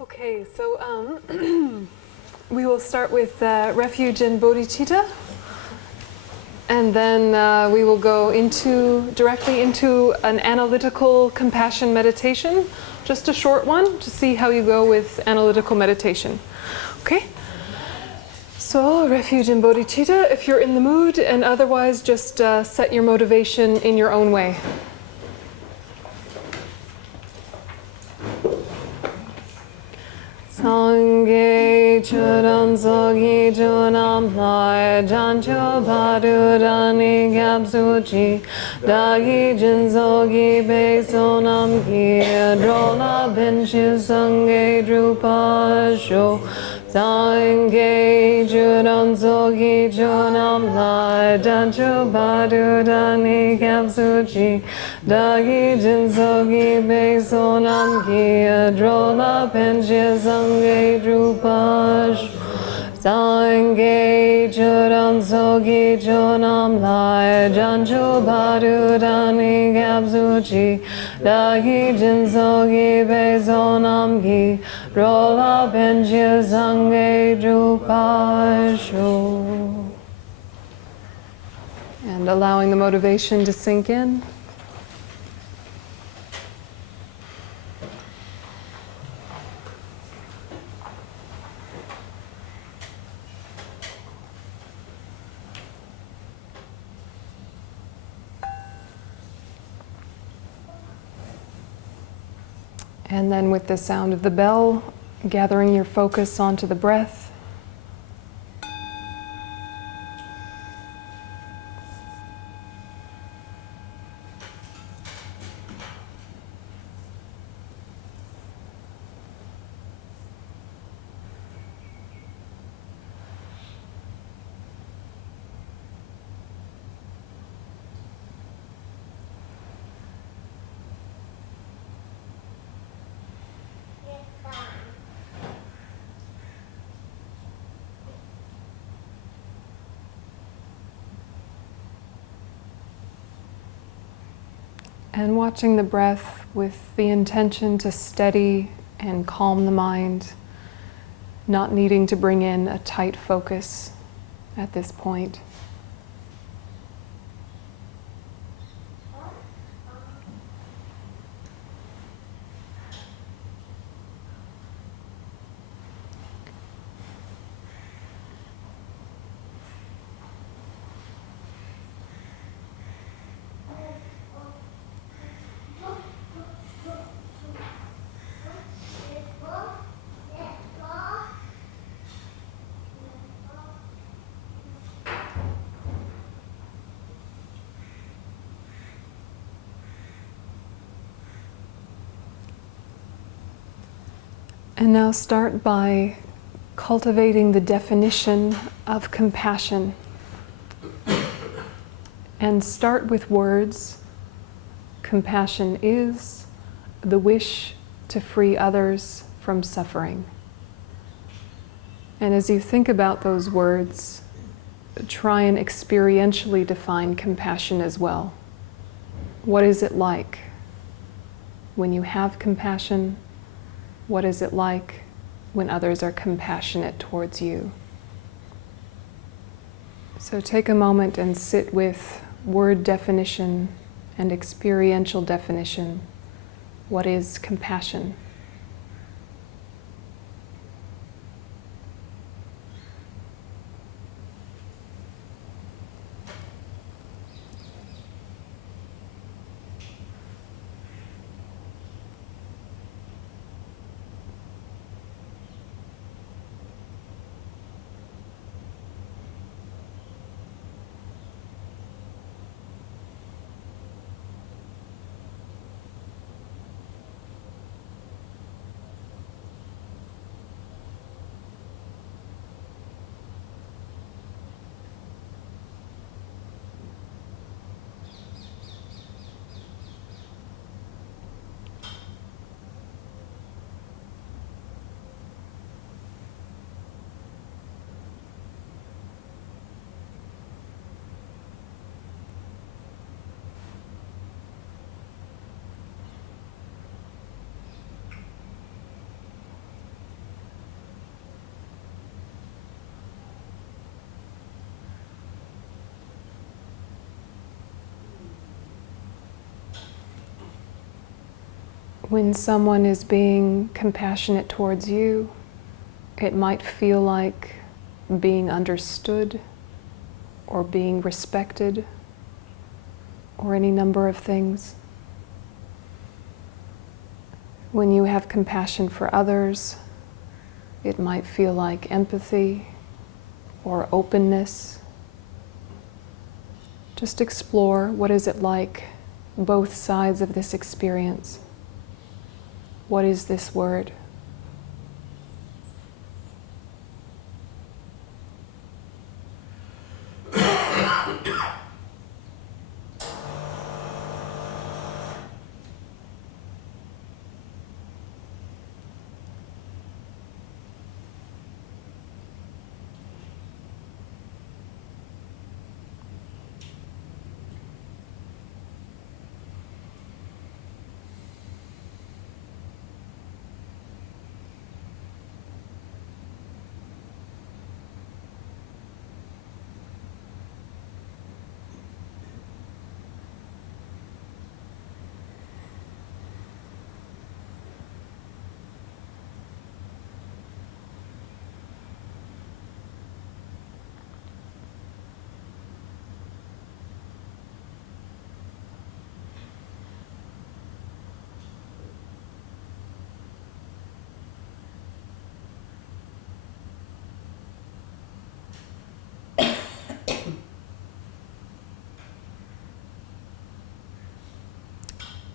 Okay, so we will start with Refuge and Bodhichitta, and then we will go directly into an analytical compassion meditation, just a short one, to see how you go with analytical meditation. Okay? So, Refuge and Bodhichitta, if you're in the mood, and otherwise just set your motivation in your own way. Sangye churan sogi chunam lai jancho padurani gyabsuchi dagi jin sogi be sonam ki drola benshi sangye drupasho Sangye churan sogi chunam lai jancho padurani gyabsuchi dagi jin sogi be sonam ki drola benshi Sangye drupash Sangye churan sogi chunam lai jancho padurani gyabsuchi dagi jin sogi be sonam ki rola benji sangye drupasho. And allowing the motivation to sink in. And then with the sound of the bell, gathering your focus onto the breath. And watching the breath with the intention to steady and calm the mind, not needing to bring in a tight focus at this point. And now start by cultivating the definition of compassion. And start with words. Compassion is the wish to free others from suffering. And as you think about those words, try and experientially define compassion as well. What is it like when you have compassion? What is it like when others are compassionate towards you? So take a moment and sit with word definition and experiential definition. What is compassion? When someone is being compassionate towards you, it might feel like being understood or being respected or any number of things. When you have compassion for others, it might feel like empathy or openness. Just explore what is it like, both sides of this experience. What is this word?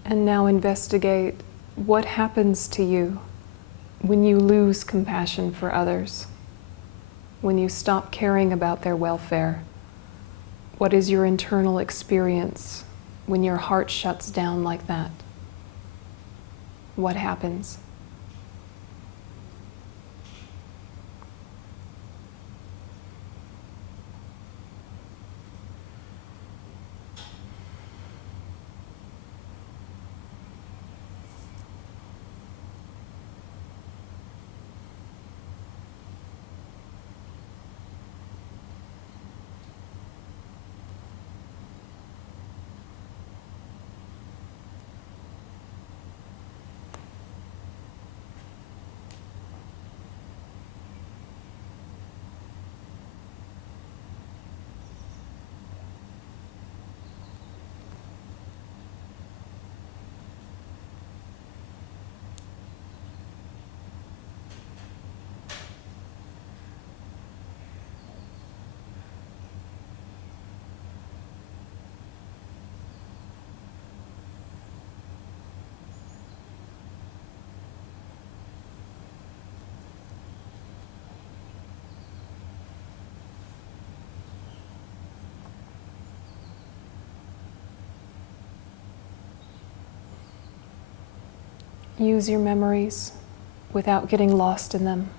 And now investigate what happens to you when you lose compassion for others, when you stop caring about their welfare. What is your internal experience when your heart shuts down like that? What happens? Use your memories without getting lost in them.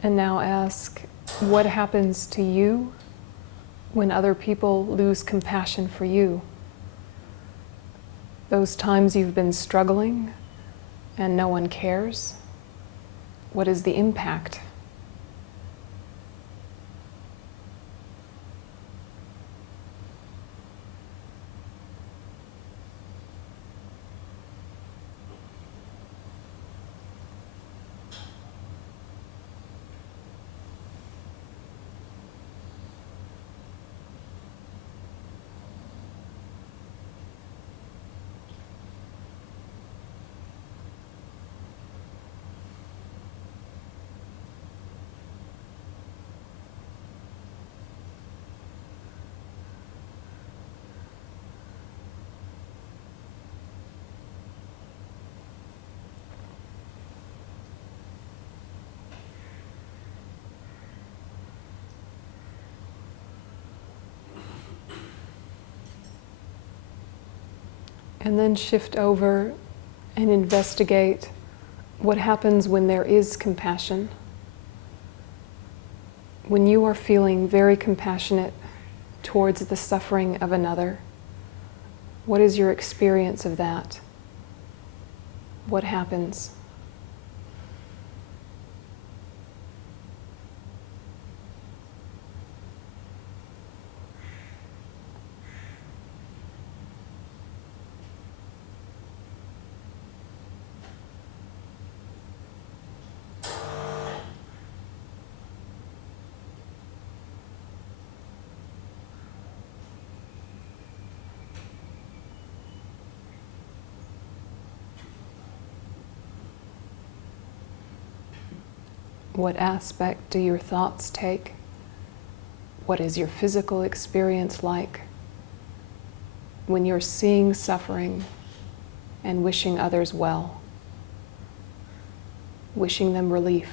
And now ask, what happens to you when other people lose compassion for you? Those times you've been struggling and no one cares, what is the impact? And then shift over and investigate what happens when there is compassion. When you are feeling very compassionate towards the suffering of another, what is your experience of that? What happens? What aspect do your thoughts take? What is your physical experience like when you're seeing suffering and wishing others well, wishing them relief?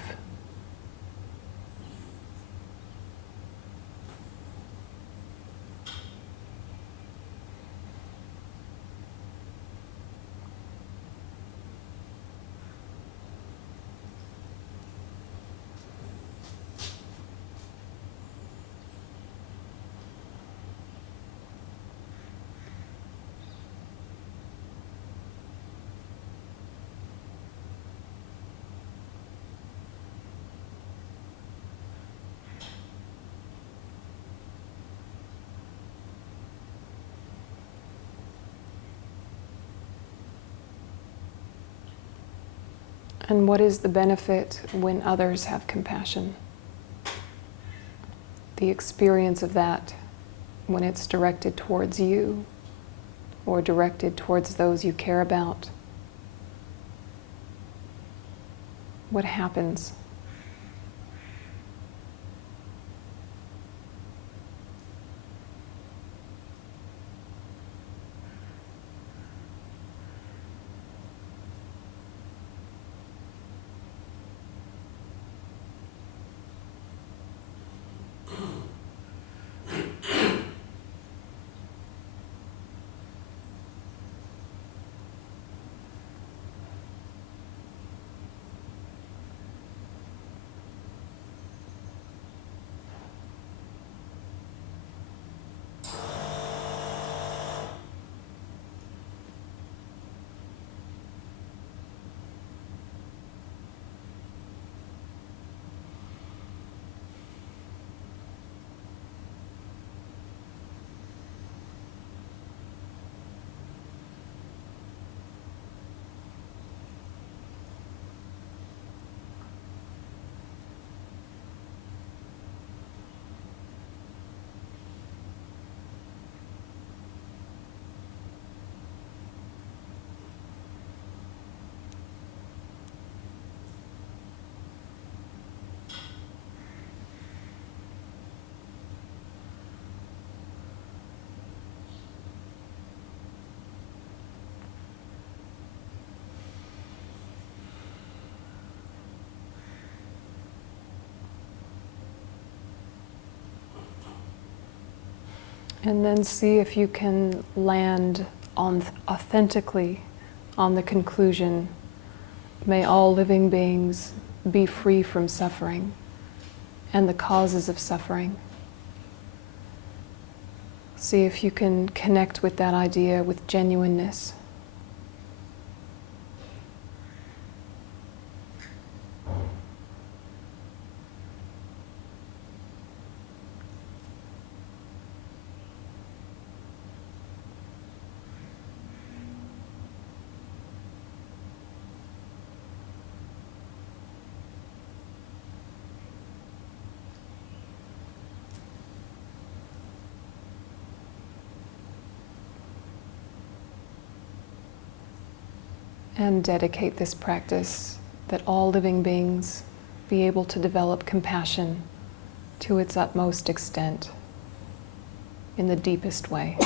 And what is the benefit when others have compassion? The experience of that when it's directed towards you or directed towards those you care about. What happens? And then see if you can land authentically on the conclusion, may all living beings be free from suffering and the causes of suffering. See if you can connect with that idea with genuineness. And dedicate this practice that all living beings be able to develop compassion to its utmost extent in the deepest way.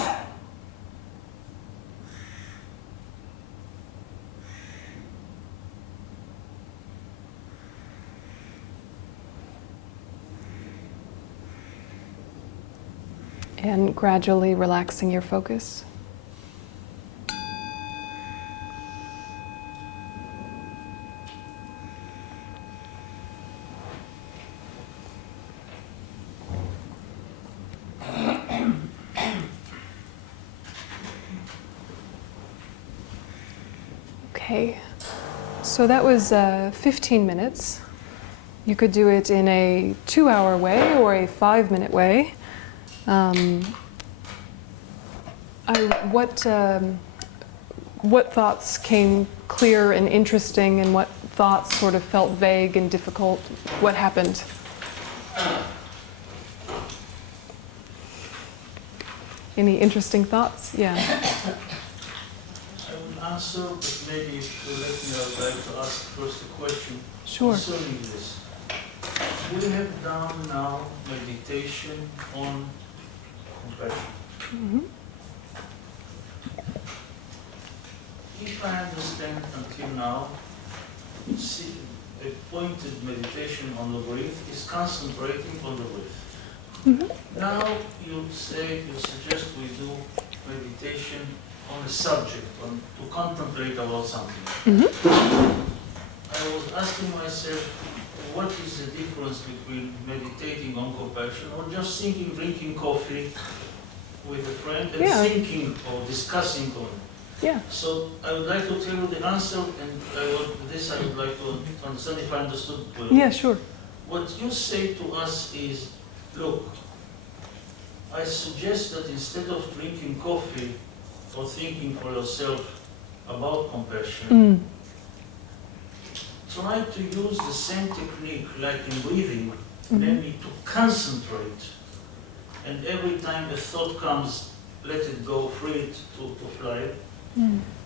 And gradually relaxing your focus. Okay, so that was 15 minutes. You could do it in a 2-hour way or a 5-minute way. What thoughts came clear and interesting, and what thoughts sort of felt vague and difficult? What happened? Any interesting thoughts? Yeah. I will answer, but maybe if you let me, I would like to ask first a question. Sure. Concerning this. We have done now meditation on compassion. Mm-hmm. If I understand until now, a pointed meditation on the breath is concentrating on the breath. Mm-hmm. Now you suggest we do meditation on a subject, to contemplate about something. Mm-hmm. I was asking myself, what is the difference between meditating on compassion or just thinking, drinking coffee with a friend and thinking or discussing on it? Yeah. So I would like to tell you the answer, and I would like to understand if I understood well. Yeah, sure. What you say to us is, look, I suggest that instead of drinking coffee or thinking for yourself about compassion, try to use the same technique like in breathing, namely to concentrate. And every time a thought comes, let it go, free it to fly.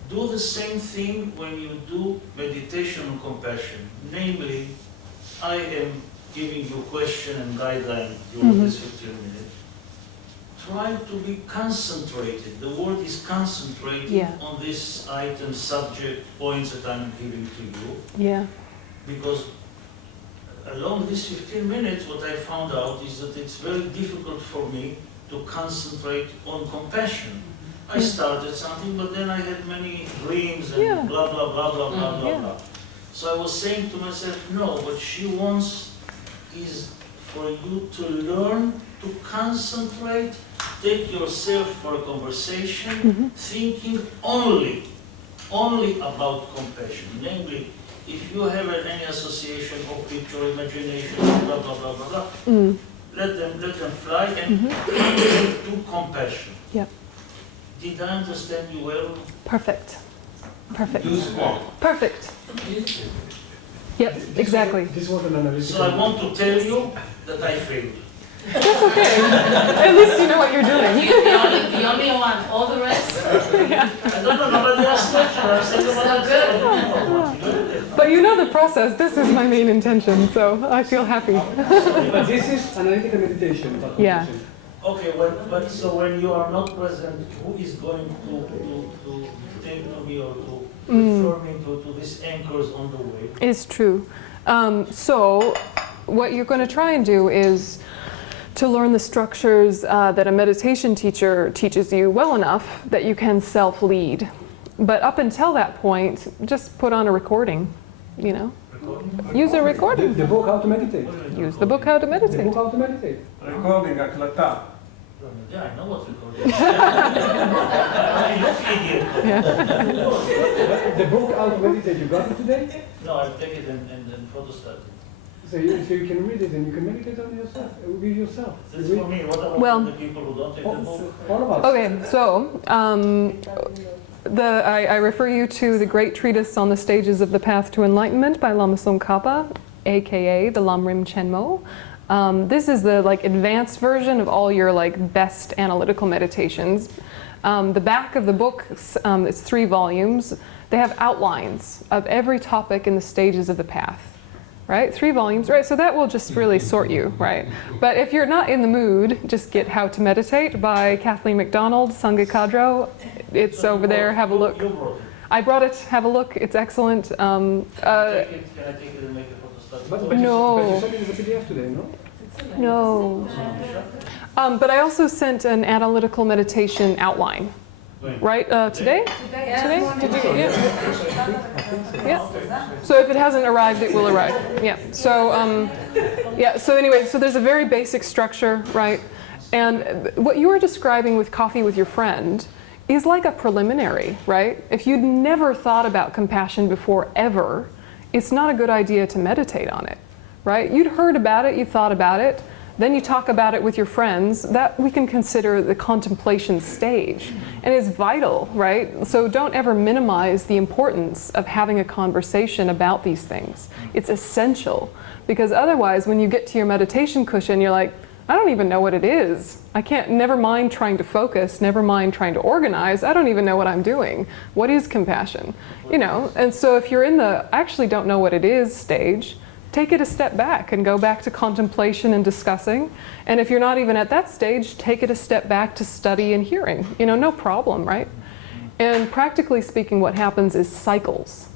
Do the same thing when you do meditation on compassion. Namely, I am giving you question and guideline during this 15 minutes. Try to be concentrated. The word is concentrated on this item, subject, points that I'm giving to you. Yeah. Because along these 15 minutes, what I found out is that it's very difficult for me to concentrate on compassion. I started something, but then I had many dreams and blah, blah, blah, blah, blah, blah, blah. So I was saying to myself, no, what she wants is for you to learn to concentrate, take yourself for a conversation, thinking only about compassion. Namely, if you have any association of picture, imagination, blah, blah, blah, blah, blah, let them fly and do compassion. Yep. Did I understand you well? Perfect. Perfect. Do small. Perfect. Yep, exactly. This was an analytical. So I want to tell you that I failed. That's okay. At least you know what you're doing. The only one, all the rest. I don't know, nobody asked questions. I said about good. But you know the process. This is my main intention, so I feel happy. But this is analytical meditation. About Yeah. compassion. Okay, but so when you are not present, who is going to take to me or to refer me to these anchors on the way? It's true. So what you're going to try and do is to learn the structures that a meditation teacher teaches you well enough that you can self-lead. But up until that point, just put on a recording, you know. Recording? Use a recording. The book How to Meditate. Use the book How to The Meditate. book How to Meditate. Recording, הקלטה. Yeah, I know what recording is. I look idiot. The book How to Meditate, you got it today? No, I'll take it and photostat it. So you can read it and you can meditate on yourself, with yourself. This is for me. What about Well- the people who don't take the book? All of us. Okay, so I refer you to the great treatise on the stages of the path to enlightenment by Lama Tsongkhapa, aka the Lamrim Chenmo. This is the advanced version of all your best analytical meditations. The back of the book, it's 3 volumes. They have outlines of every topic in the stages of the path. Right? 3 volumes, right? So that will just really sort you, right? But if you're not in the mood, just get How to Meditate by Kathleen MacDonald, Sangha Kadro. It's So over there, have a look. You brought it. I brought it, have a look, it's excellent. Can I take it and make a photostat? But No. you said it is a PDF today, no? No. But I also sent an analytical meditation outline, When? right? Today? Today? Did you get it? Yeah. So if it hasn't arrived, it will arrive. Yeah. So so anyway, so there's a very basic structure, right? And what you were describing with coffee with your friend is like a preliminary, right? If you'd never thought about compassion before ever, it's not a good idea to meditate on it, right? You'd heard about it, you thought about it, then you talk about it with your friends. That we can consider the contemplation stage, and it's vital, right? So don't ever minimize the importance of having a conversation about these things. It's essential, because otherwise when you get to your meditation cushion, you're like, I don't even know what it is. I can't, never mind trying to focus, never mind trying to organize, I don't even know what I'm doing. What is compassion? You know, and so if you're in the I actually don't know what it is stage, take it a step back and go back to contemplation and discussing. And if you're not even at that stage, take it a step back to study and hearing. You know, no problem, right? And practically speaking, what happens is cycles,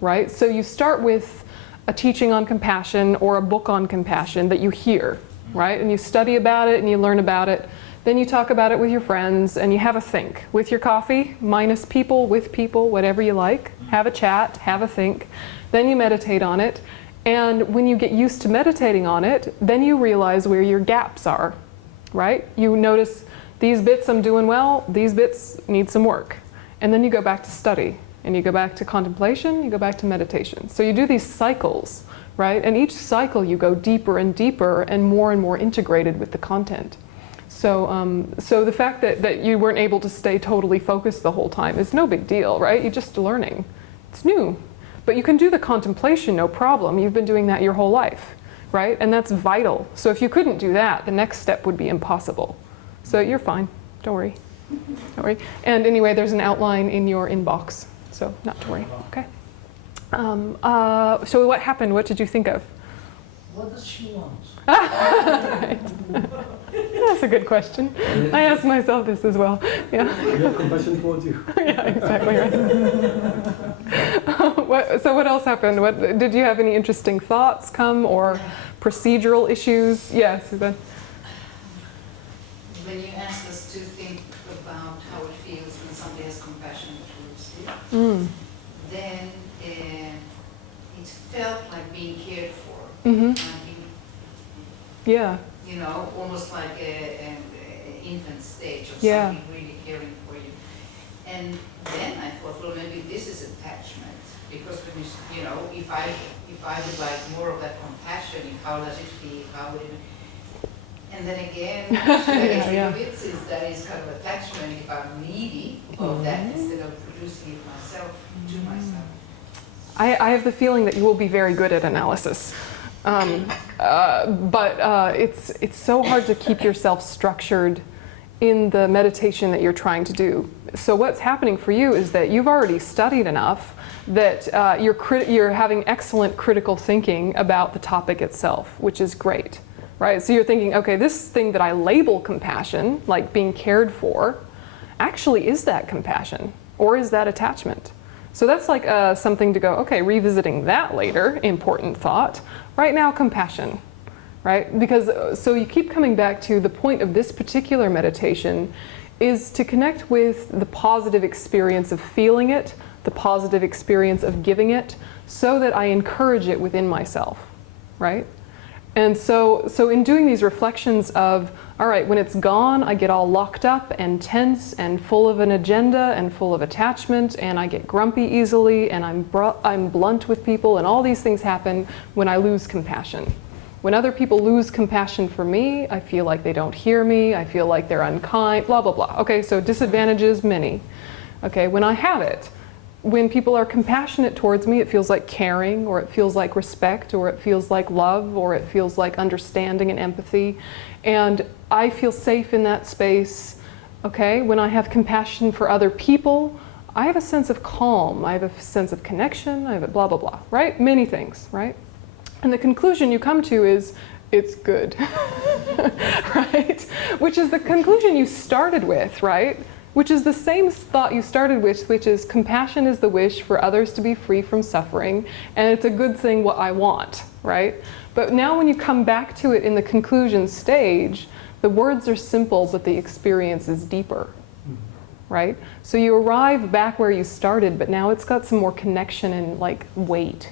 right? So you start with a teaching on compassion or a book on compassion that you hear, right? And you study about it and you learn about it. Then you talk about it with your friends and you have a think. With your coffee, minus people, with people, whatever you like. Have a chat, have a think. Then you meditate on it. And when you get used to meditating on it, then you realize where your gaps are, right? You notice these bits I'm doing well, these bits need some work. And then you go back to study, and you go back to contemplation, you go back to meditation. So you do these cycles, right? And each cycle you go deeper and deeper and more integrated with the content. So, so the fact that you weren't able to stay totally focused the whole time is no big deal, right? You're just learning. It's new. But you can do the contemplation, no problem. You've been doing that your whole life, right? And that's vital. So if you couldn't do that, the next step would be impossible. So you're fine. Don't worry. Don't worry. And anyway, there's an outline in your inbox, so not to worry. Okay. So what happened? What did you think of? What does she want? Right. That's a good question. I ask myself this as well. Yeah. You have compassion towards you. Yeah, exactly right. So what else happened? What, did you have any interesting thoughts come or procedural issues? Yes, Suzanne. When you asked us to think about how it feels when somebody has compassion towards you, then it felt like being cared for. Yeah. You know, almost like an infant stage of Yeah. something really caring for you. And then I thought, well, maybe this is attachment, because when you know, if I would like more of that compassion, how does it feel? How would it? And then again, should I get rid of it, since that is kind of attachment, if I'm needy of that instead of producing it myself to myself. I have the feeling that you will be very good at analysis. But it's so hard to keep yourself structured in the meditation that you're trying to do. So what's happening for you is that you've already studied enough that you're having excellent critical thinking about the topic itself, which is great, right? So you're thinking, okay, this thing that I label compassion, like being cared for, actually is that compassion or is that attachment? So that's like something to go, okay, revisiting that later, important thought. Right now, compassion, right? Because, so you keep coming back to the point of this particular meditation is to connect with the positive experience of feeling it, the positive experience of giving it, so that I encourage it within myself, right? And so in doing these reflections of, all right, when it's gone, I get all locked up and tense and full of an agenda and full of attachment, and I get grumpy easily, and I'm blunt with people, and all these things happen when I lose compassion. When other people lose compassion for me, I feel like they don't hear me, I feel like they're unkind, blah, blah, blah. Okay, so disadvantages, many. Okay, when I have it, when people are compassionate towards me, it feels like caring, or it feels like respect, or it feels like love, or it feels like understanding and empathy. And I feel safe in that space. Okay, when I have compassion for other people, I have a sense of calm, I have a sense of connection, I have a blah, blah, blah, right? Many things, right? And the conclusion you come to is, it's good, right? Which is the conclusion you started with, right? Which is the same thought you started with, which is compassion is the wish for others to be free from suffering, and it's a good thing what I want, right? But now when you come back to it in the conclusion stage, the words are simple, but the experience is deeper, right? So you arrive back where you started, but now it's got some more connection and like weight,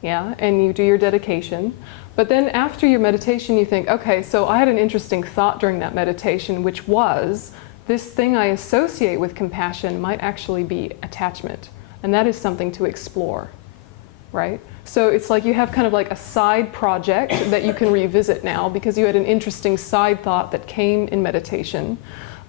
yeah? And you do your dedication. But then after your meditation, you think, okay, so I had an interesting thought during that meditation, which was, this thing I associate with compassion might actually be attachment. And that is something to explore, right? So it's like you have kind of like a side project that you can revisit now because you had an interesting side thought that came in meditation.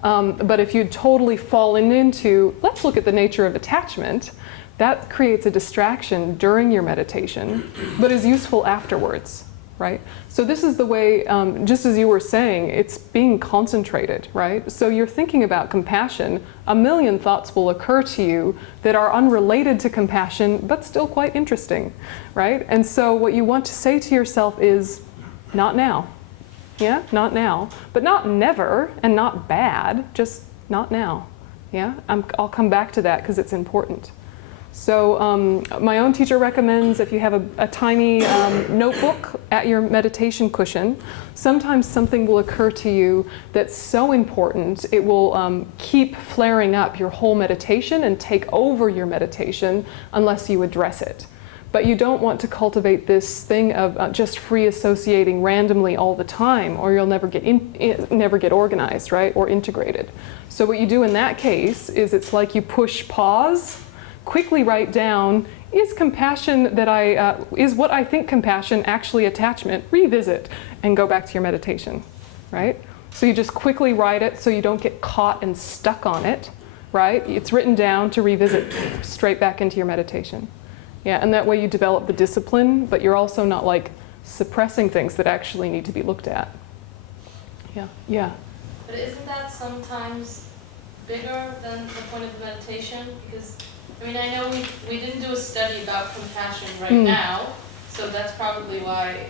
But if you'd totally fallen into, let's look at the nature of attachment, that creates a distraction during your meditation, but is useful afterwards, right? So this is the way, just as you were saying, it's being concentrated, right? So you're thinking about compassion, a million thoughts will occur to you that are unrelated to compassion, but still quite interesting, right? And so what you want to say to yourself is, not now. Yeah, not now. But not never and not bad, just not now. Yeah, I'll come back to that because it's important. So my own teacher recommends if you have a tiny notebook at your meditation cushion, sometimes something will occur to you that's so important it will keep flaring up your whole meditation and take over your meditation unless you address it. But you don't want to cultivate this thing of just free associating randomly all the time, or you'll never get organized, right, or integrated. So what you do in that case is it's like you push pause, quickly write down, is compassion that is what I think compassion actually attachment? Revisit and go back to your meditation, right? So you just quickly write it so you don't get caught and stuck on it, right? It's written down to revisit straight back into your meditation. Yeah, and that way you develop the discipline, but you're also not like suppressing things that actually need to be looked at. Yeah, yeah. But isn't that sometimes bigger than the point of the meditation? Because, I mean, I know we didn't do a study about compassion right now, so that's probably why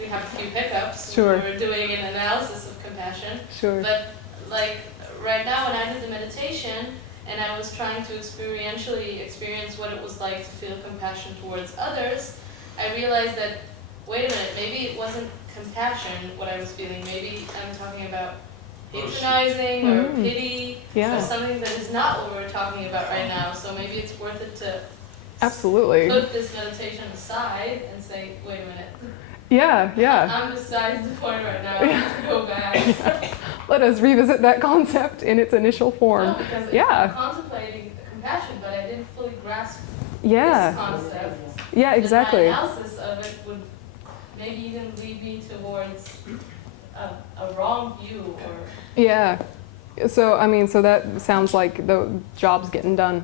we have a few hiccups. Sure. When we're doing an analysis of compassion. Sure. But like right now when I did the meditation, and I was trying to experientially experience what it was like to feel compassion towards others, I realized that, wait a minute, maybe it wasn't compassion what I was feeling. Maybe I'm talking about patronizing or pity, or something that is not what we're talking about right now. So maybe it's worth it to absolutely put this meditation aside and say, wait a minute. Yeah, yeah. I'm besides the point right now. I have to go back. Let us revisit that concept in its initial form. No, because I'm contemplating the compassion, but I didn't fully grasp this concept. Yeah, exactly. And my analysis of it would maybe even lead me towards a wrong view or... Yeah. So, I mean, so that sounds like the job's getting done.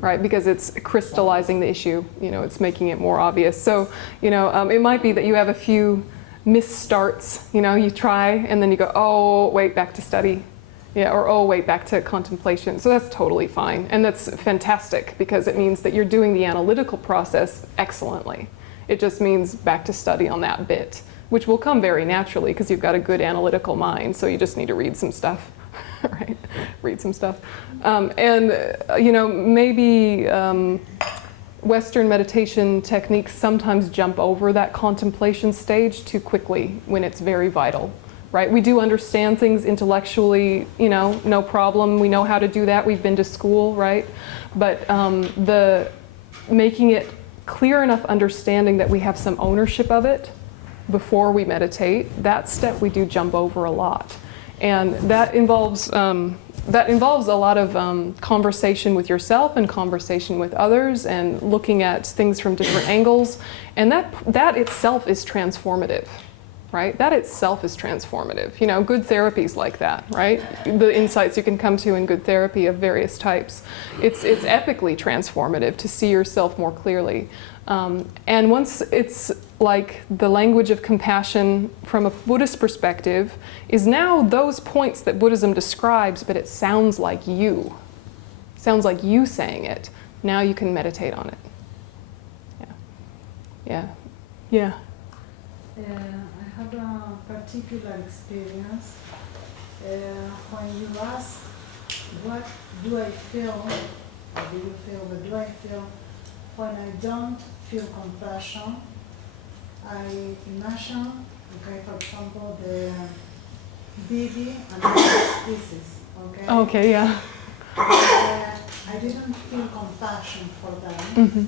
Right, because it's crystallizing the issue, you know, it's making it more obvious. So, you know, it might be that you have a few misstarts, you know, you try and then you go, oh, wait, back to study. Yeah, or oh, wait, back to contemplation. So that's totally fine. And that's fantastic because it means that you're doing the analytical process excellently. It just means back to study on that bit, which will come very naturally because you've got a good analytical mind. So you just need to read some stuff. Right, read some stuff. You know, maybe Western meditation techniques sometimes jump over that contemplation stage too quickly when it's very vital, right? We do understand things intellectually, you know, no problem. We know how to do that. We've been to school, right? But the making it clear enough understanding that we have some ownership of it before we meditate, that step we do jump over a lot. And that involves a lot of conversation with yourself and conversation with others and looking at things from different angles. And that itself is transformative, right? That itself is transformative. You know, good therapies like that, right? The insights you can come to in good therapy of various types. It's epically transformative to see yourself more clearly. And once it's like the language of compassion from a Buddhist perspective is now those points that Buddhism describes, but it sounds like you. Sounds like you saying it. Now you can meditate on it. Yeah. Yeah. Yeah. I have a particular experience when you ask, what do I feel, or do you feel, what do I feel when I don't feel compassion? I imagine, okay, for example, the baby and the pieces, okay? Okay, yeah. I didn't feel compassion for them. Mm-hmm.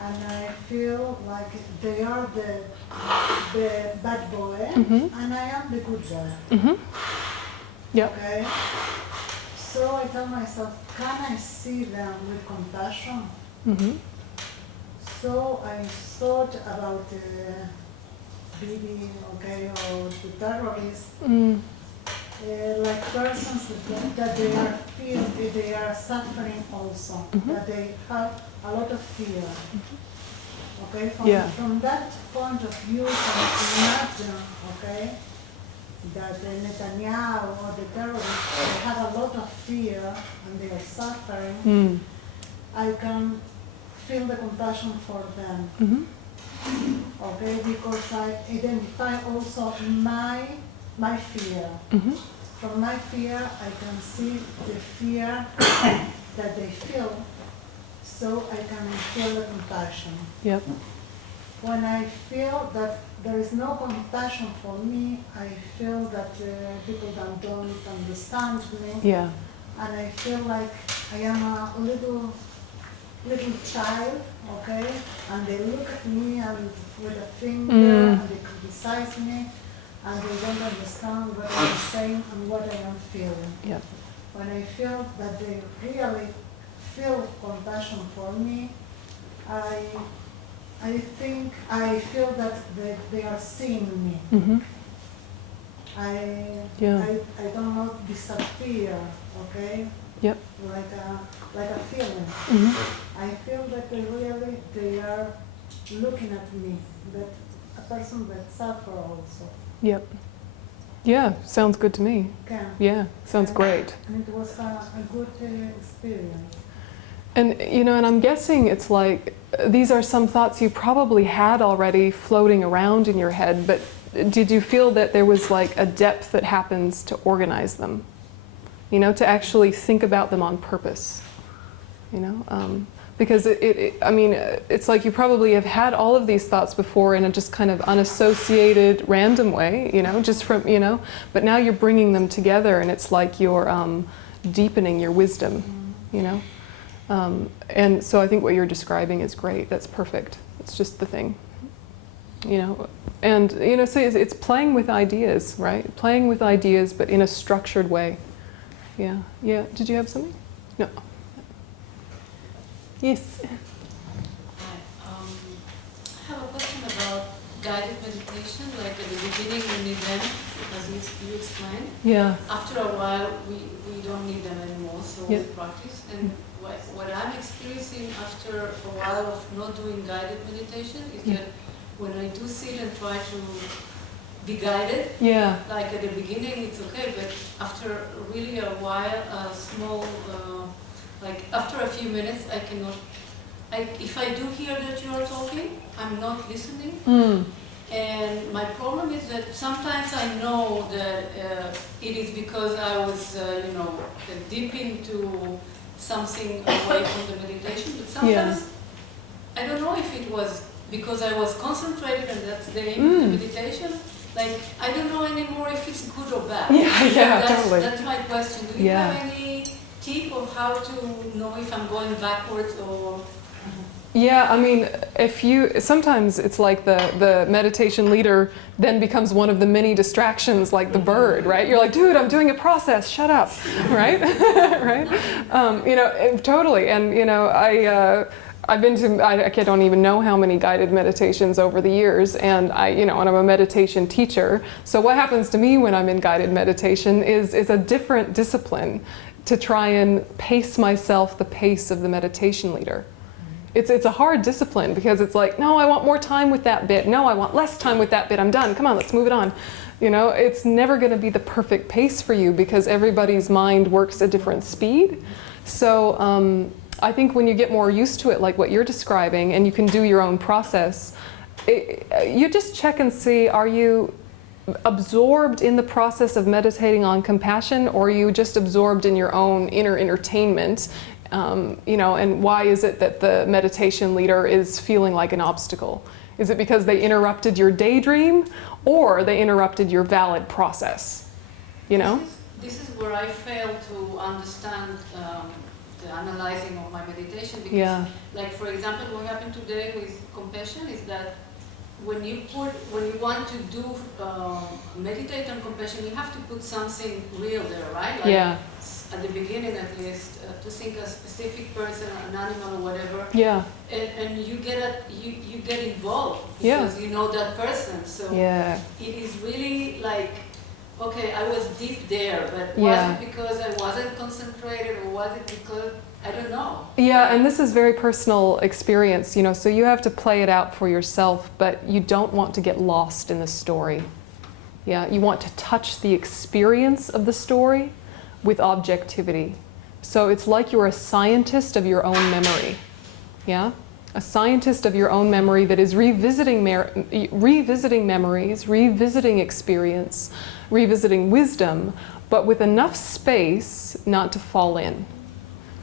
And I feel like they are the bad boy, and I am the good boy. Mm-hmm. Yep. Okay? So I tell myself, can I see them with compassion? Mm-hmm. So I thought about Bibi, okay, or the terrorists, like persons that they are feel that they are suffering also, that they have a lot of fear. Okay, from that point of view, can imagine, okay, that Netanyahu or the terrorists they have a lot of fear and they are suffering. I can feel the compassion for them. Okay, because I identify also my fear. From my fear, I can see the fear that they feel, so I can feel the compassion. Yep. When I feel that there is no compassion for me, I feel that people don't understand me. Yeah. And I feel like I am a little child, okay? And they look at me and with a finger and they criticize me and they don't understand what I'm saying and what I am feeling. Yep. When I feel that they really feel compassion for me, I think I feel that they are seeing me. I don't know, disappear, okay? Yep. Like a feeling. I feel that they are looking at me, that a person that suffers also. Yep. Yeah, sounds good to me. Can. Yeah, sounds great. And it was a good experience. And and I'm guessing it's like these are some thoughts you probably had already floating around in your head, but did you feel that there was like a depth that happens to organize them? To actually think about them on purpose. Because it's like you probably have had all of these thoughts before in a just kind of unassociated, random way, just from, but now you're bringing them together and it's like you're deepening your wisdom, and so I think what you're describing is great. That's perfect. It's just the thing, and, so it's playing with ideas, right? Playing with ideas, but in a structured way. Yeah. Yeah. Did you have something? No. Yes. Hi. I have a question about guided meditation. Like at the beginning, we need them, as you explained. Yeah. After a while, we don't need them anymore, so we practice. And what I'm experiencing after a while of not doing guided meditation is that when I do sit and try to be guided, like at the beginning it's okay, but after really a while, a small, like after a few minutes, I cannot, if I do hear that you are talking, I'm not listening. And my problem is that sometimes I know that it is because I was, deep into something away from the meditation, but sometimes I don't know if it was because I was concentrated and that's the aim of the meditation. Like, I don't know anymore if it's good or bad. Totally. That's my question. Do you have any tip of how to know if I'm going backwards or... sometimes it's like the meditation leader then becomes one of the many distractions, like the bird, right? You're like, dude, I'm doing a process, shut up, right? Right? Totally. And, I've been to, I don't even know how many guided meditations over the years, and and I'm a meditation teacher. So what happens to me when I'm in guided meditation is a different discipline to try and pace myself the pace of the meditation leader. It's a hard discipline because it's like, no, I want more time with that bit. No, I want less time with that bit. I'm done. Come on, let's move it on. It's never going to be the perfect pace for you because everybody's mind works at different speed. So I think when you get more used to it, like what you're describing, and you can do your own process, you just check and see, are you absorbed in the process of meditating on compassion, or are you just absorbed in your own inner entertainment? And why is it that the meditation leader is feeling like an obstacle? Is it because they interrupted your daydream, or they interrupted your valid process? This is where I fail to understand the analyzing of my meditation, because like for example what happened today with compassion is that when you want to do meditate on compassion, you have to put something real there, right? Like Yeah. At the beginning, at least, to think a specific person, an animal, or whatever. Yeah. And you get involved Yeah. because you know that person. So Yeah. it is really like, okay, I was deep there, but Yeah. was it because I wasn't concentrated, or was it because I don't know? Yeah, and this is very personal experience, you know, so you have to play it out for yourself, but you don't want to get lost in the story. Yeah, you want to touch the experience of the story with objectivity. So it's like you're a scientist of your own memory. Yeah? A scientist of your own memory that is revisiting memories, revisiting experience, revisiting wisdom, but with enough space not to fall in.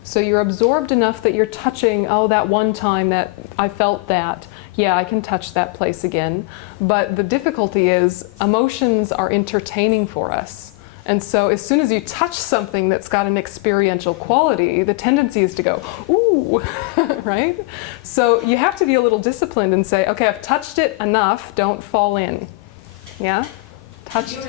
So you're absorbed enough that you're touching, oh, that one time that I felt that. Yeah, I can touch that place again. But the difficulty is emotions are entertaining for us. And so as soon as you touch something that's got an experiential quality, the tendency is to go, ooh, right? So you have to be a little disciplined and say, okay, I've touched it enough, don't fall in. Yeah? Touched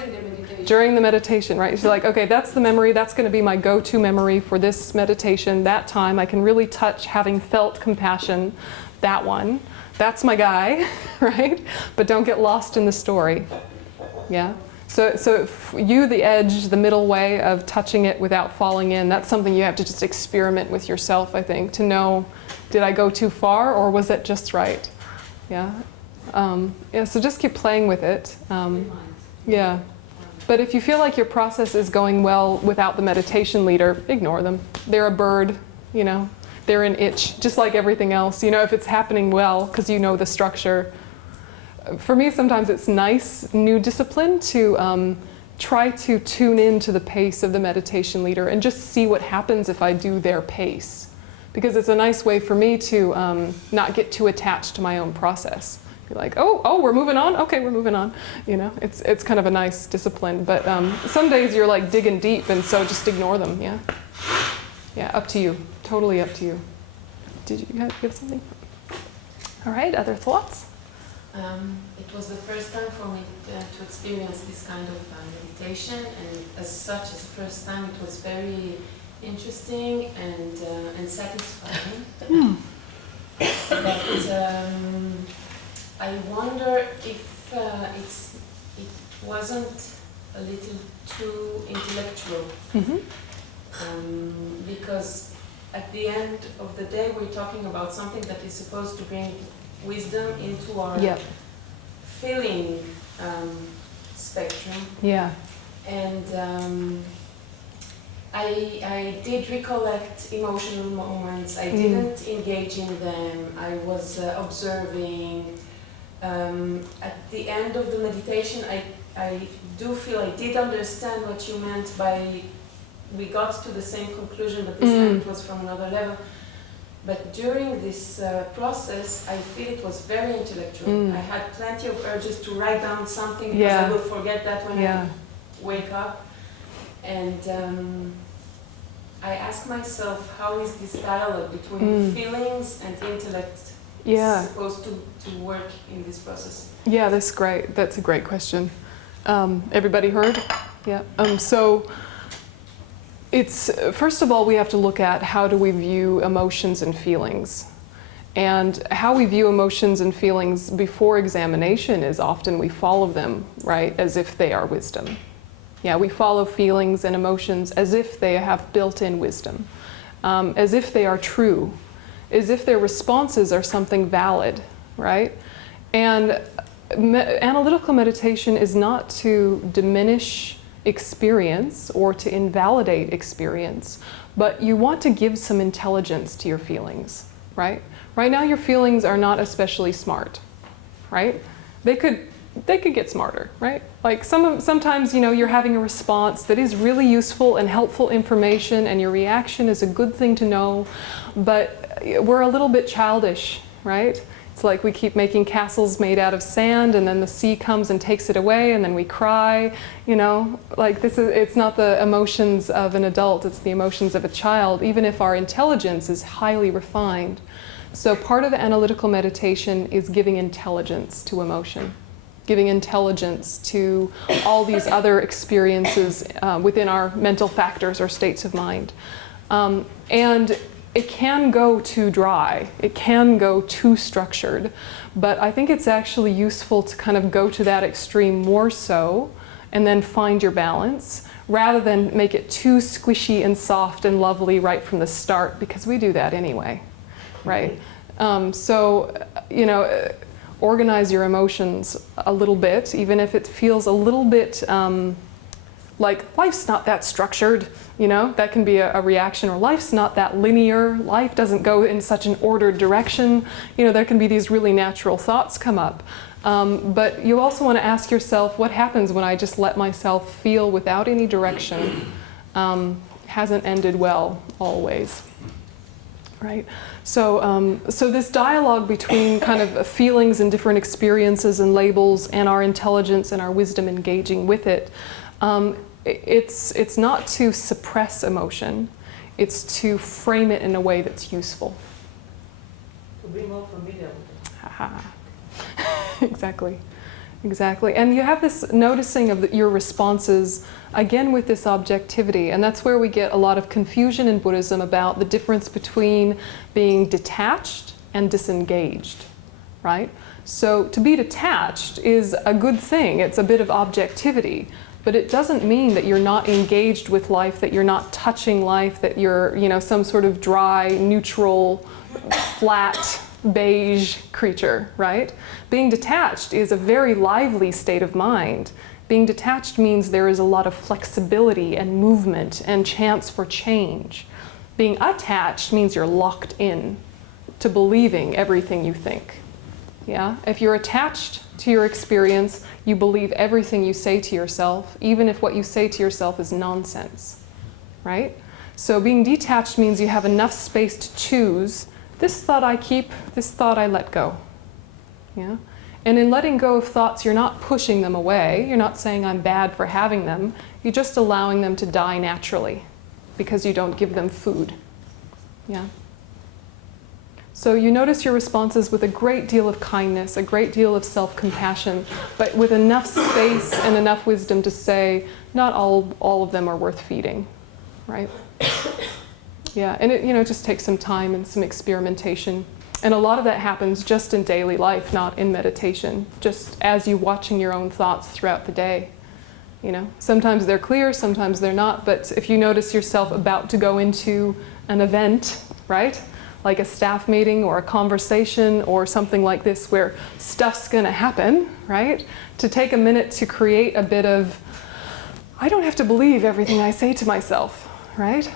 during the meditation, right? So like, okay, that's the memory, that's going to be my go-to memory for this meditation. That time I can really touch having felt compassion, that one. That's my guy, right? But don't get lost in the story. Yeah? So you, the edge, the middle way of touching it without falling in, that's something you have to just experiment with yourself, I think, to know, did I go too far or was it just right? Yeah? Yeah, so just keep playing with it. Yeah. But if you feel like your process is going well without the meditation leader, ignore them. They're a bird, you know. They're an itch, just like everything else. You know, if it's happening well, because you know the structure. For me, sometimes it's nice, new discipline, to try to tune into the pace of the meditation leader and just see what happens if I do their pace. Because it's a nice way for me to not get too attached to my own process. Be like, oh, we're moving on? Okay, we're moving on. You know, it's kind of a nice discipline. But some days you're like digging deep, and so just ignore them, yeah? Yeah, up to you. Totally up to you. Did you have something? All right, other thoughts? It was the first time for me to experience this kind of meditation, and as such, as the first time, it was very interesting and satisfying. But I wonder if it wasn't a little too intellectual, because at the end of the day, we're talking about something that is supposed to bring wisdom into our feeling spectrum. Yeah. And I did recollect emotional moments. I didn't engage in them. I was observing. At the end of the meditation, I do feel I did understand what you meant by we got to the same conclusion, but this time it was from another level. But during this process, I feel it was very intellectual. I had plenty of urges to write down something because I will forget that when I wake up. And I ask myself, how is this dialogue between feelings and intellect supposed to work in this process? Yeah, that's great. That's a great question. Everybody heard? Yeah. So it's, first of all, we have to look at how do we view emotions and feelings. And how we view emotions and feelings before examination is often we follow them, right, as if they are wisdom. Yeah, we follow feelings and emotions as if they have built-in wisdom, as if they are true, as if their responses are something valid, right? And analytical meditation is not to diminish experience or to invalidate experience, but you want to give some intelligence to your feelings, right? Right now your feelings are not especially smart, right? They could get smarter, right? Like sometimes, you know, you're having a response that is really useful and helpful information, and your reaction is a good thing to know, but we're a little bit childish, right? It's like we keep making castles made out of sand, and then the sea comes and takes it away, and then we cry, you know? Like it's not the emotions of an adult, it's the emotions of a child, even if our intelligence is highly refined. So part of the analytical meditation is giving intelligence to emotion, giving intelligence to all these other experiences within our mental factors or states of mind. And it can go too dry, it can go too structured, but I think it's actually useful to kind of go to that extreme more so and then find your balance rather than make it too squishy and soft and lovely right from the start, because we do that anyway, right? So, you know, organize your emotions a little bit, even if it feels a little bit like life's not that structured, you know, that can be a reaction, or life's not that linear, life doesn't go in such an ordered direction. You know, there can be these really natural thoughts come up. But you also want to ask yourself, what happens when I just let myself feel without any direction? Hasn't ended well always, right? So, so this dialogue between kind of feelings and different experiences and labels and our intelligence and our wisdom engaging with it, it's not to suppress emotion, it's to frame it in a way that's useful. To be more familiar with it. Exactly, exactly. And you have this noticing of your responses, again with this objectivity, and that's where we get a lot of confusion in Buddhism about the difference between being detached and disengaged, right? So to be detached is a good thing, it's a bit of objectivity. But it doesn't mean that you're not engaged with life, that you're not touching life, that you're, you know, some sort of dry, neutral, flat, beige creature, right? Being detached is a very lively state of mind. Being detached means there is a lot of flexibility and movement and chance for change. Being attached means you're locked in to believing everything you think. Yeah? If you're attached to your experience, you believe everything you say to yourself, even if what you say to yourself is nonsense, right? So being detached means you have enough space to choose, this thought I keep, this thought I let go, yeah? And in letting go of thoughts, you're not pushing them away, you're not saying I'm bad for having them, you're just allowing them to die naturally because you don't give them food, yeah? So you notice your responses with a great deal of kindness, a great deal of self-compassion, but with enough space and enough wisdom to say, not all of them are worth feeding, right? Yeah, and it, you know, just takes some time and some experimentation. And a lot of that happens just in daily life, not in meditation, just as you watching your own thoughts throughout the day. You know, sometimes they're clear, sometimes they're not, but if you notice yourself about to go into an event, right? Like a staff meeting or a conversation or something like this where stuff's gonna happen, right? To take a minute to create a bit of, I don't have to believe everything I say to myself, right?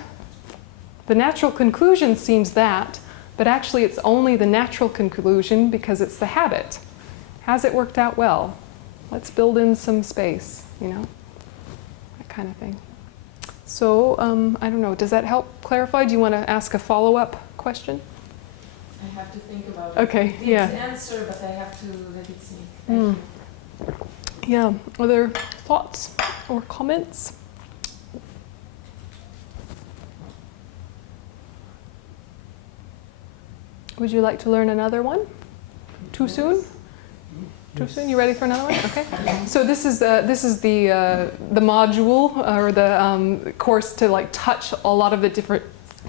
The natural conclusion seems that, but actually it's only the natural conclusion because it's the habit. Has it worked out well? Let's build in some space, you know? That kind of thing. So, I don't know, does that help clarify? Do you want to ask a follow-up question? I have to think about it. Okay, I did yeah. answer, but I have to let it sink. Thank you. Yeah, other thoughts or comments? Would you like to learn another one? Too soon? Too soon? You ready for another one? Okay. So this is the module or the course to like touch a lot of the different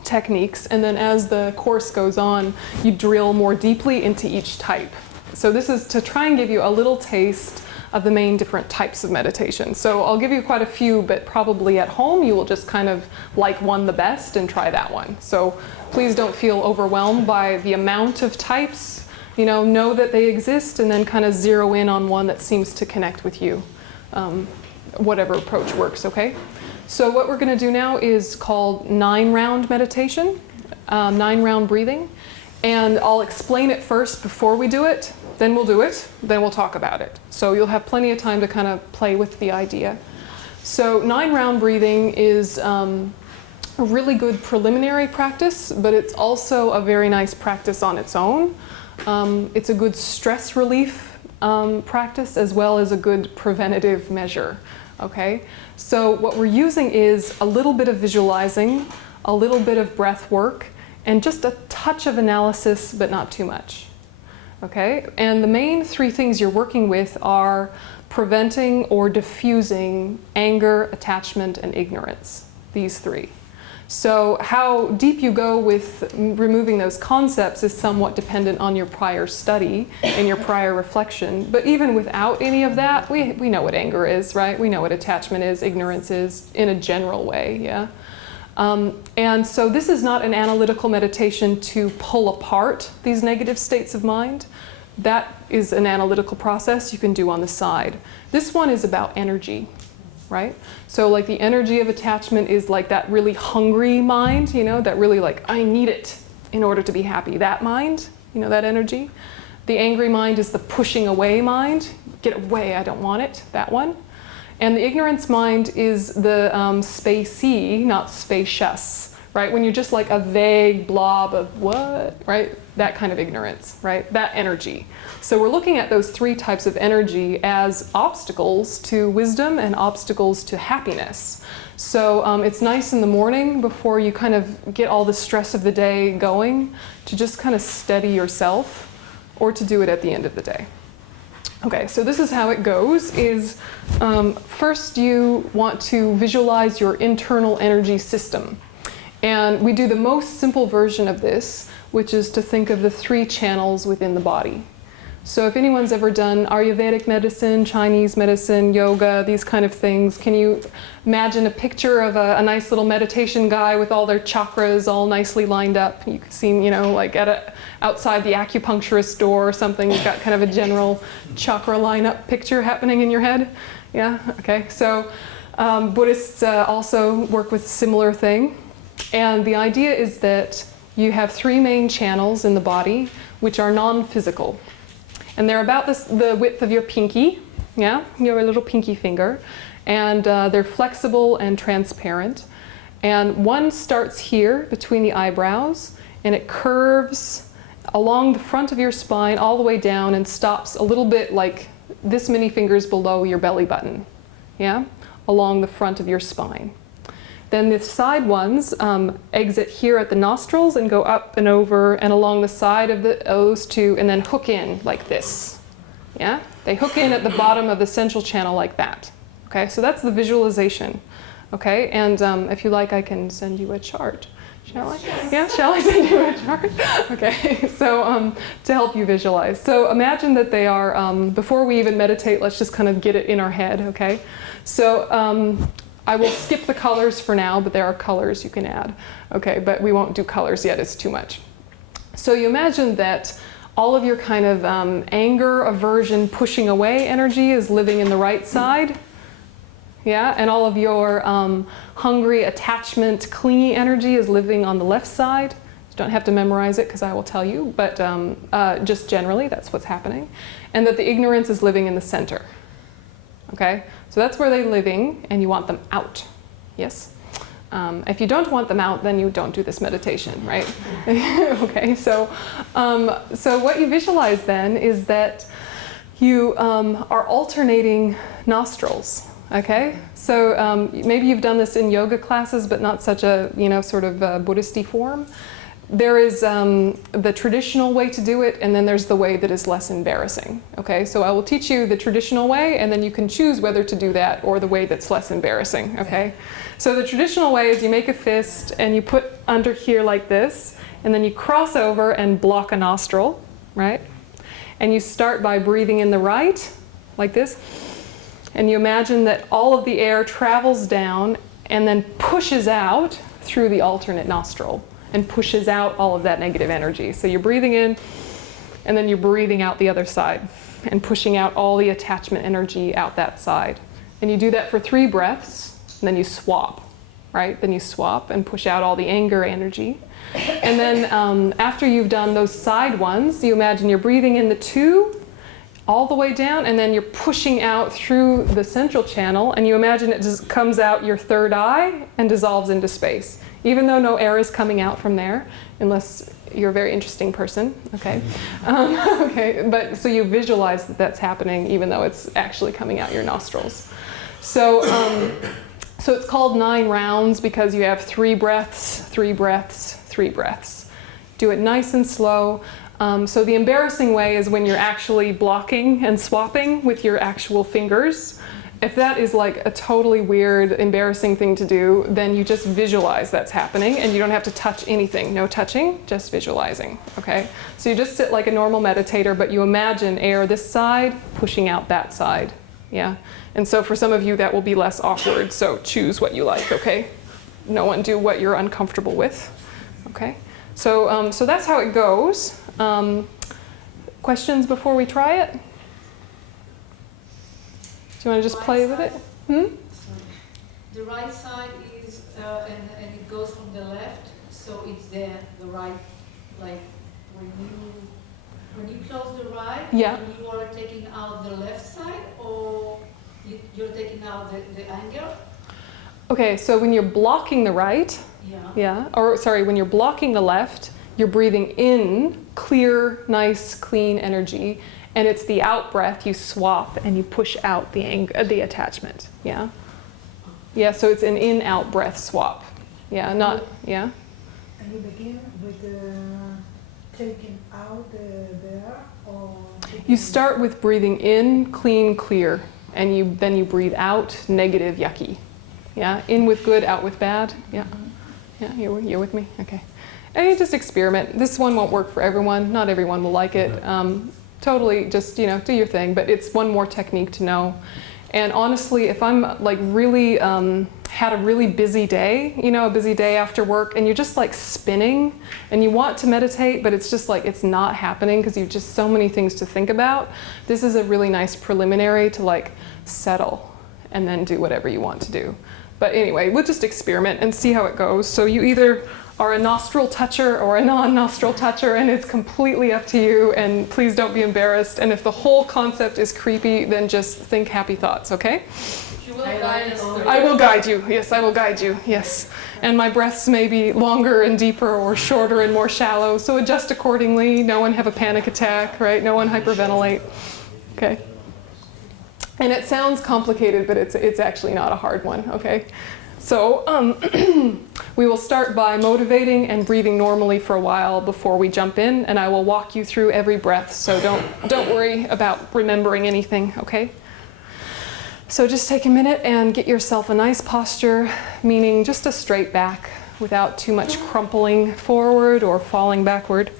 techniques, and then as the course goes on, you drill more deeply into each type. So this is to try and give you a little taste of the main different types of meditation. So I'll give you quite a few, but probably at home you will just kind of like one the best and try that one. So please don't feel overwhelmed by the amount of types. You know that they exist and then kind of zero in on one that seems to connect with you. Whatever approach works, okay? So what we're going to do now is called 9-round meditation, 9-round breathing. And I'll explain it first before we do it, then we'll do it, then we'll talk about it. So you'll have plenty of time to kind of play with the idea. So 9-round breathing is a really good preliminary practice, but it's also a very nice practice on its own. It's a good stress relief practice as well as a good preventative measure. Okay? So what we're using is a little bit of visualizing, a little bit of breath work, and just a touch of analysis, but not too much. Okay? And the main three things you're working with are preventing or diffusing anger, attachment, and ignorance. These three. So how deep you go with removing those concepts is somewhat dependent on your prior study and your prior reflection. But even without any of that, we know what anger is, right? We know what attachment is, ignorance is, in a general way, yeah? And so this is not an analytical meditation to pull apart these negative states of mind. That is an analytical process you can do on the side. This one is about energy. Right? So like the energy of attachment is like that really hungry mind, you know, that really like, I need it in order to be happy. That mind, you know, that energy. The angry mind is the pushing away mind. Get away, I don't want it, that one. And the ignorance mind is the spacey, not spacious, right? When you're just like a vague blob of what, right? That kind of ignorance, right? That energy. So we're looking at those three types of energy as obstacles to wisdom and obstacles to happiness. So it's nice in the morning before you kind of get all the stress of the day going to just kind of steady yourself, or to do it at the end of the day. Okay, so this is how it goes, is first you want to visualize your internal energy system. And we do the most simple version of this, which is to think of the three channels within the body. So if anyone's ever done Ayurvedic medicine, Chinese medicine, yoga, these kind of things, can you imagine a picture of a nice little meditation guy with all their chakras all nicely lined up? You can see, you know, like outside the acupuncturist door or something, you've got kind of a general chakra lineup picture happening in your head. Yeah, okay. So Buddhists also work with a similar thing. And the idea is that you have three main channels in the body, which are non-physical. And they're about the width of your pinky, yeah, your little pinky finger. And they're flexible and transparent. And one starts here between the eyebrows, and it curves along the front of your spine all the way down and stops a little bit like this many fingers below your belly button, yeah, along the front of your spine. Then the side ones exit here at the nostrils and go up and over and along the side of those two, and then hook in like this. Yeah? They hook in at the bottom of the central channel like that. Okay, so that's the visualization. Okay, and if you like, I can send you a chart. Shall I? Yeah, shall I send you a chart? Okay, so to help you visualize. So imagine that they are, before we even meditate, let's just kind of get it in our head, okay? So I will skip the colors for now, but there are colors you can add. Okay, but we won't do colors yet, it's too much. So you imagine that all of your kind of anger, aversion, pushing away energy is living in the right side. Yeah, and all of your hungry, attachment, clingy energy is living on the left side. You don't have to memorize it because I will tell you, but just generally that's what's happening. And that the ignorance is living in the center. Okay, so that's where they're living, and you want them out. Yes? If you don't want them out, then you don't do this meditation, right? Okay, so what you visualize then is that you are alternating nostrils. Okay, so maybe you've done this in yoga classes, but not such a, you know, sort of Buddhist-y form. There is the traditional way to do it, and then there's the way that is less embarrassing. Okay, so I will teach you the traditional way, and then you can choose whether to do that or the way that's less embarrassing. Okay, so the traditional way is you make a fist and you put under here like this, and then you cross over and block a nostril, right? And you start by breathing in the right, like this. And you imagine that all of the air travels down and then pushes out through the alternate nostril and pushes out all of that negative energy. So you're breathing in and then you're breathing out the other side and pushing out all the attachment energy out that side. And you do that for 3 breaths, and then you swap, right? Then you swap and push out all the anger energy. And then after you've done those side ones, you imagine you're breathing in the 2 all the way down, and then you're pushing out through the central channel, and you imagine it just comes out your 3rd eye and dissolves into space. Even though no air is coming out from there, unless you're a very interesting person, okay? Okay, but so you visualize that that's happening even though it's actually coming out your nostrils. So, so it's called 9 rounds because you have 3 breaths, 3 breaths, 3 breaths. Do it nice and slow. So the embarrassing way is when you're actually blocking and swapping with your actual fingers. If that is like a totally weird, embarrassing thing to do, then you just visualize that's happening and you don't have to touch anything. No touching, just visualizing, okay? So you just sit like a normal meditator, but you imagine air this side pushing out that side, yeah? And so for some of you that will be less awkward, so choose what you like, okay? No one do what you're uncomfortable with, okay? So, so that's how it goes. Questions before we try it? Do you want to just play with it? Hmm? The right side is, and it goes from the left, so it's the right, like when you close the right, Yeah. you are taking out the left side, or you're taking out the angle? Okay, so when you're blocking the right, Yeah. or sorry, when you're blocking the left, you're breathing in clear, nice, clean energy. And it's the out breath, you swap and you push out the attachment, yeah? Yeah, so it's an in-out breath swap. Yeah, not, yeah? And you begin with taking out the air, or? You start with breathing in, clean, clear, and then you breathe out, negative, yucky. Yeah, in with good, out with bad, yeah? Yeah, you're with me? Okay. And you just experiment. This one won't work for everyone. Not everyone will like it. Totally just, you know, do your thing, but it's one more technique to know. And honestly, if I'm like really, had a really busy day, you know, a busy day after work, and you're just like spinning, and you want to meditate, but it's just like, it's not happening because you've just so many things to think about, this is a really nice preliminary to like settle and then do whatever you want to do. But anyway, we'll just experiment and see how it goes. So you either are a nostril toucher or a non-nostril toucher, and it's completely up to you, and please don't be embarrassed. And if the whole concept is creepy, then just think happy thoughts, okay? You will guide us through. I will guide you, yes, I will guide you, yes. And my breaths may be longer and deeper or shorter and more shallow, so adjust accordingly. No one have a panic attack, right? No one hyperventilate, okay? And it sounds complicated, but it's actually not a hard one, okay? So we will start by motivating and breathing normally for a while before we jump in, and I will walk you through every breath, so don't worry about remembering anything, okay? So just take a minute and get yourself a nice posture, meaning just a straight back without too much crumpling forward or falling backward.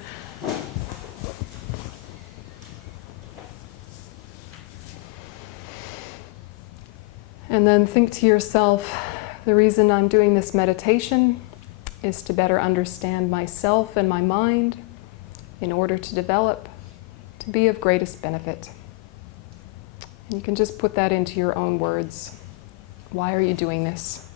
And then think to yourself, the reason I'm doing this meditation is to better understand myself and my mind in order to develop, to be of greatest benefit. And you can just put that into your own words. Why are you doing this?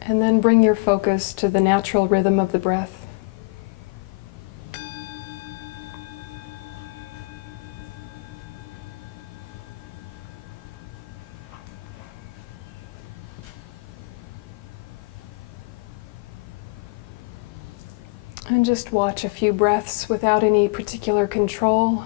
And then bring your focus to the natural rhythm of the breath. And just watch a few breaths without any particular control.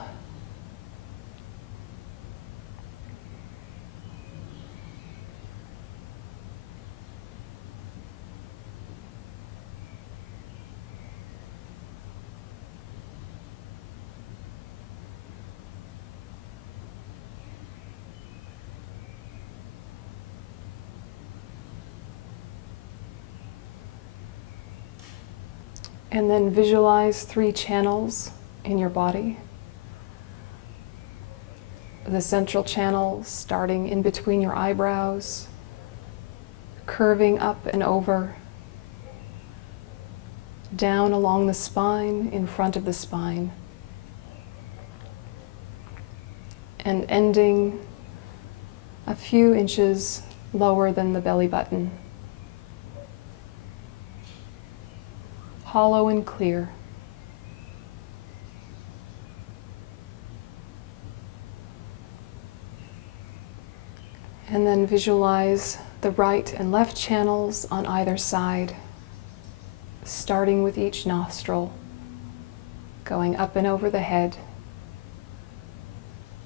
And then visualize 3 channels in your body. The central channel starting in between your eyebrows, curving up and over, down along the spine, in front of the spine, and ending a few inches lower than the belly button, hollow and clear. And then visualize the right and left channels on either side, starting with each nostril, going up and over the head,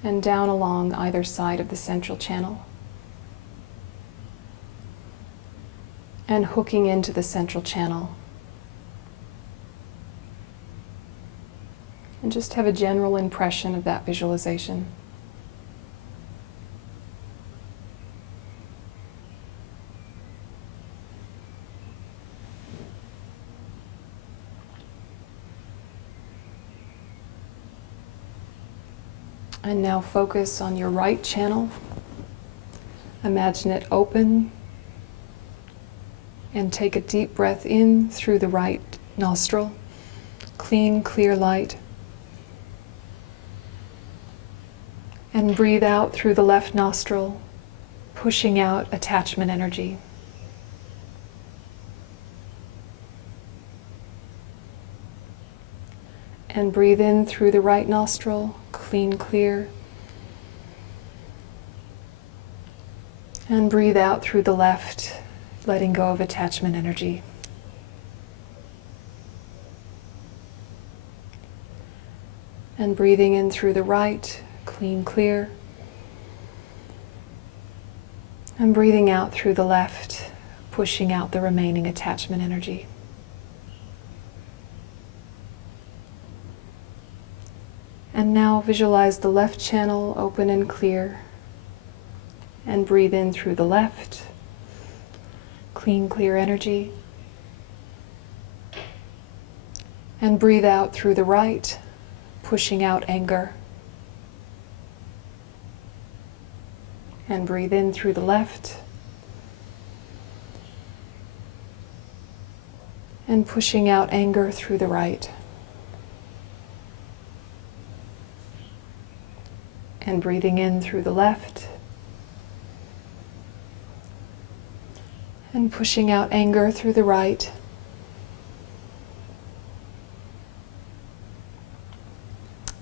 and down along either side of the central channel, and hooking into the central channel. And just have a general impression of that visualization. And now focus on your right channel. Imagine it open. And take a deep breath in through the right nostril. Clean, clear light. And breathe out through the left nostril, pushing out attachment energy. And breathe in through the right nostril, clean, clear. And breathe out through the left, letting go of attachment energy. And breathing in through the right, clean, clear. And breathing out through the left, pushing out the remaining attachment energy. And now visualize the left channel open and clear. And breathe in through the left, clean, clear energy. And breathe out through the right, pushing out anger. And breathe in through the left. And pushing out anger through the right. And breathing in through the left. And pushing out anger through the right.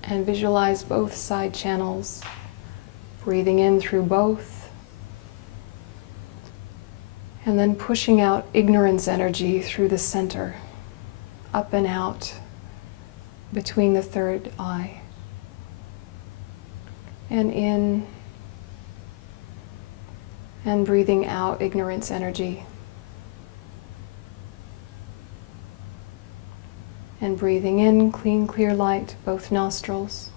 And visualize both side channels, breathing in through both. And then pushing out ignorance energy through the center, up and out between the third eye. And in, and breathing out ignorance energy. And breathing in clean, clear light, both nostrils.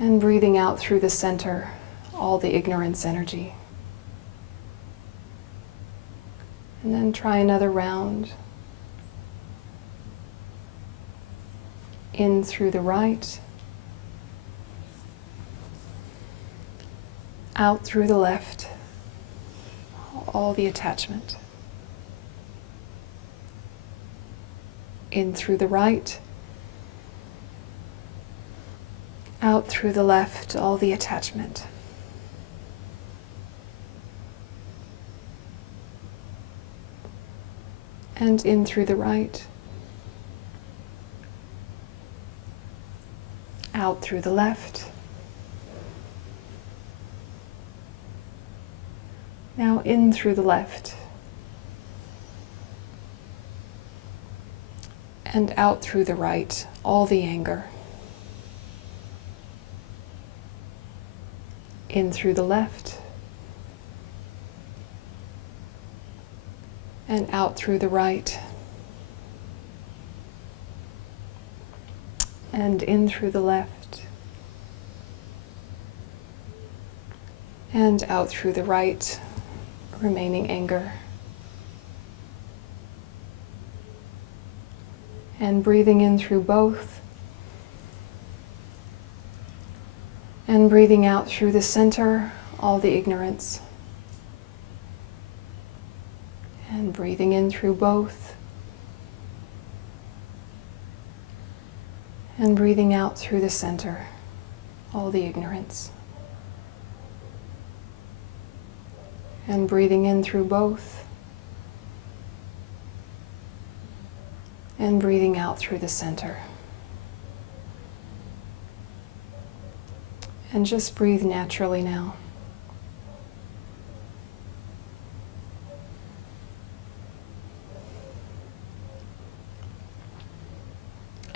And breathing out through the center, all the ignorance energy. And then try another round. In through the right. Out through the left, all the attachment. In through the right, out through the left, all the attachment. And in through the right, out through the left. Now in through the left. And out through the right, all the anger. In through the left. And out through the right. And in through the left. And out through the right. Remaining anger. And breathing in through both. And breathing out through the center, all the ignorance. And breathing in through both. And breathing out through the center, all the ignorance. And breathing in through both. And breathing out through the center. And just breathe naturally now.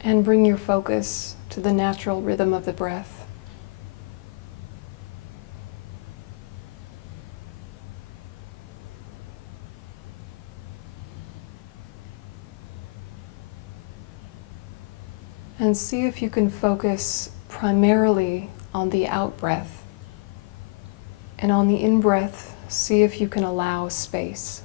And bring your focus to the natural rhythm of the breath. And see if you can focus primarily on the out-breath. And on the in-breath, see if you can allow space.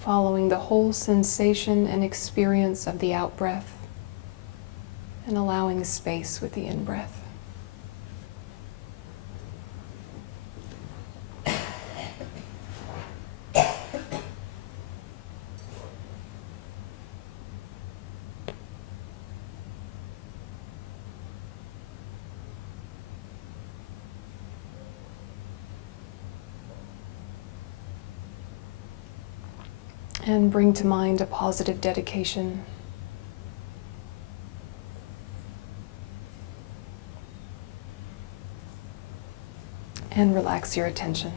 Following the whole sensation and experience of the out-breath, and allowing space with the in-breath. And bring to mind a positive dedication. And relax your attention.